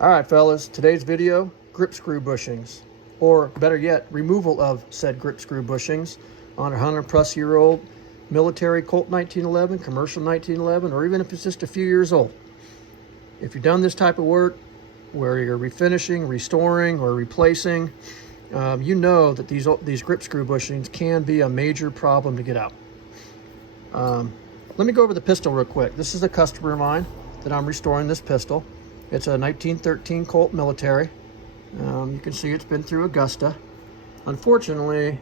All right, fellas, today's video, grip screw bushings, or better yet, removal of said grip screw bushings on a 100-plus-year-old military Colt 1911, commercial 1911, or even if it's just a few years old. If you've done this type of work where you're refinishing, restoring, or replacing, you know that these grip screw bushings can be a major problem to get out. Let me go over the pistol real quick. This is a customer of mine that I'm restoring this pistol. It's a 1913 Colt military. You can see it's been through Augusta. Unfortunately,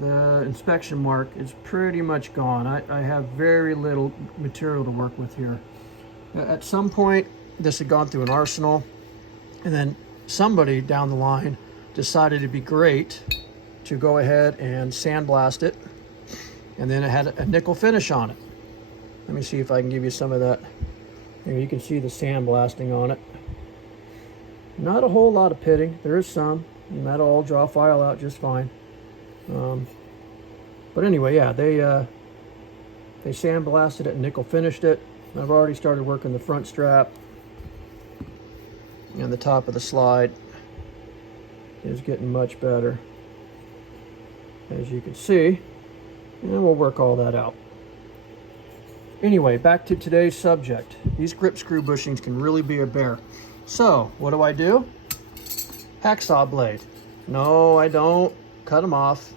the inspection mark is pretty much gone. I have very little material to work with here. At some point, this had gone through an arsenal, and then somebody down the line decided it'd be great to go ahead and sandblast it, and then it had a nickel finish on it. Let me see if I can give you some of that. Here, you can see the sandblasting on it. Not a whole lot of pitting. There is some, and that'll all draw file out just fine. But anyway, yeah, they sandblasted it and nickel finished it. I've already started working the front strap, and the top of the slide is getting much better, as you can see, and we'll work all that out. Anyway, back to today's subject. These grip screw bushings can really be a bear. So, what do? Hacksaw blade. No, I don't cut them off,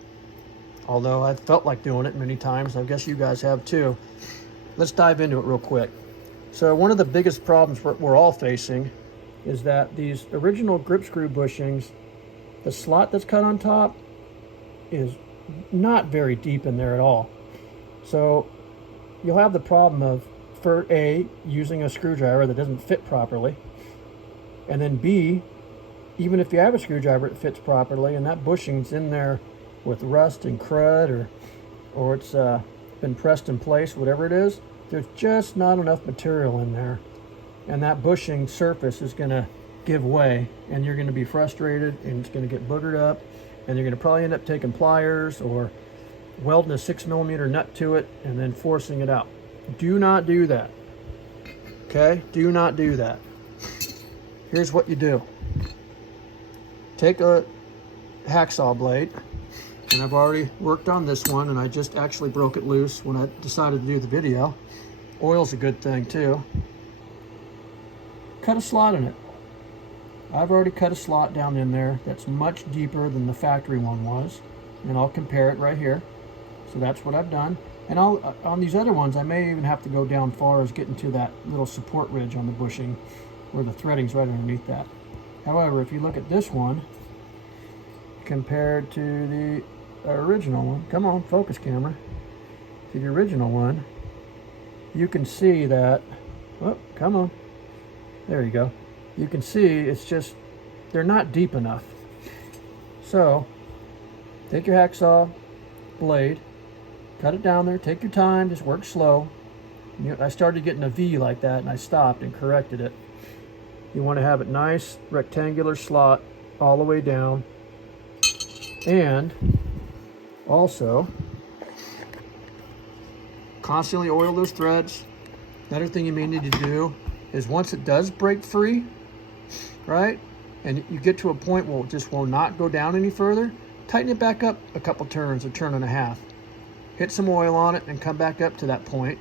although I've felt like doing it many times. I guess you guys have too. Let's dive into it real quick. So one of the biggest problems we're all facing is that these original grip screw bushings, the slot that's cut on top is not very deep in there at all. So you'll have the problem of, for A, using a screwdriver that doesn't fit properly, and then B, even if you have a screwdriver that fits properly and that bushing's in there with rust and crud, or it's been pressed in place, whatever it is, there's just not enough material in there, and that bushing surface is going to give way, and you're going to be frustrated, and it's going to get boogered up, and you're going to probably end up taking pliers or welding a 6mm nut to it and then forcing it out. Do not do that. Okay? Do not do that. Here's what you do. Take a hacksaw blade, and I've already worked on this one, and I just actually broke it loose when I decided to do the video. Oil's a good thing too. Cut a slot in it. I've already cut a slot down in there that's much deeper than the factory one was, and I'll compare it right here. So that's what I've done. And on these other ones, I may even have to go down far as getting to that little support ridge on the bushing where the threading's right underneath that. However, if you look at this one compared to the original one, come on, focus camera, to the original one, you can see that, oh, come on, there you go. You can see it's just, they're not deep enough. So, take your hacksaw blade, cut it down there, take your time, just work slow. I started getting a V like that, and I stopped and corrected it. You want to have it nice, rectangular slot all the way down. And also, constantly oil those threads. Another thing you may need to do is once it does break free, right, and you get to a point where it just will not go down any further, tighten it back up a couple turns, a turn and a half. Hit some oil on it and come back up to that point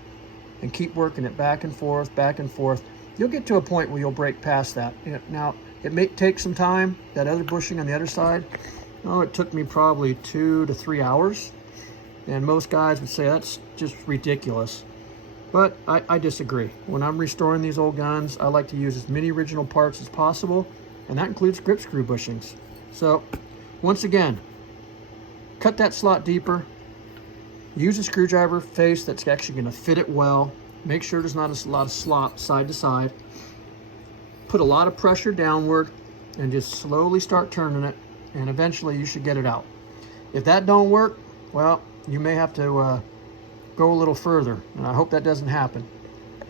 and keep working it back and forth, back and forth. You'll get to a point where you'll break past that. Now, it may take some time. That other bushing on the other side, oh, it took me probably 2 to 3 hours. And most guys would say that's just ridiculous. But I disagree. When I'm restoring these old guns, I like to use as many original parts as possible, and that includes grip screw bushings. So, once again, cut that slot deeper. Use a screwdriver face that's actually going to fit it well. Make sure there's not a lot of slop side to side. Put a lot of pressure downward and just slowly start turning it, and eventually you should get it out. If that don't work, well, you may have to go a little further, and I hope that doesn't happen.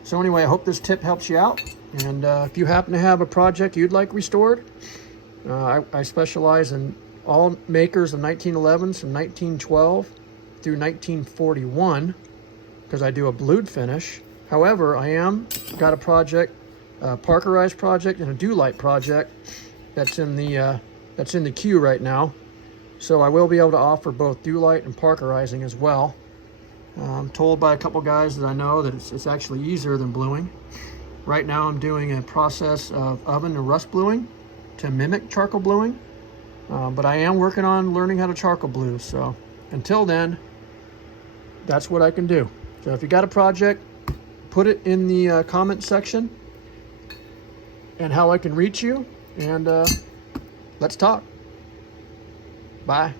So anyway, I hope this tip helps you out, and if you happen to have a project you'd like restored, I specialize in all makers of 1911s from 1912 through 1941, because I do a blued finish. However, I am got a project Parkerized project and a Dew-Lite project that's in the queue right now. So I will be able to offer both Dew-Lite and Parkerizing as well. I'm told by a couple guys that I know that it's actually easier than bluing. Right now I'm doing a process of oven and rust bluing to mimic charcoal bluing. But I am working on learning how to charcoal blue. So until then, that's what I can do. So if you got a project, put it in the comment section and how I can reach you, and let's talk. Bye.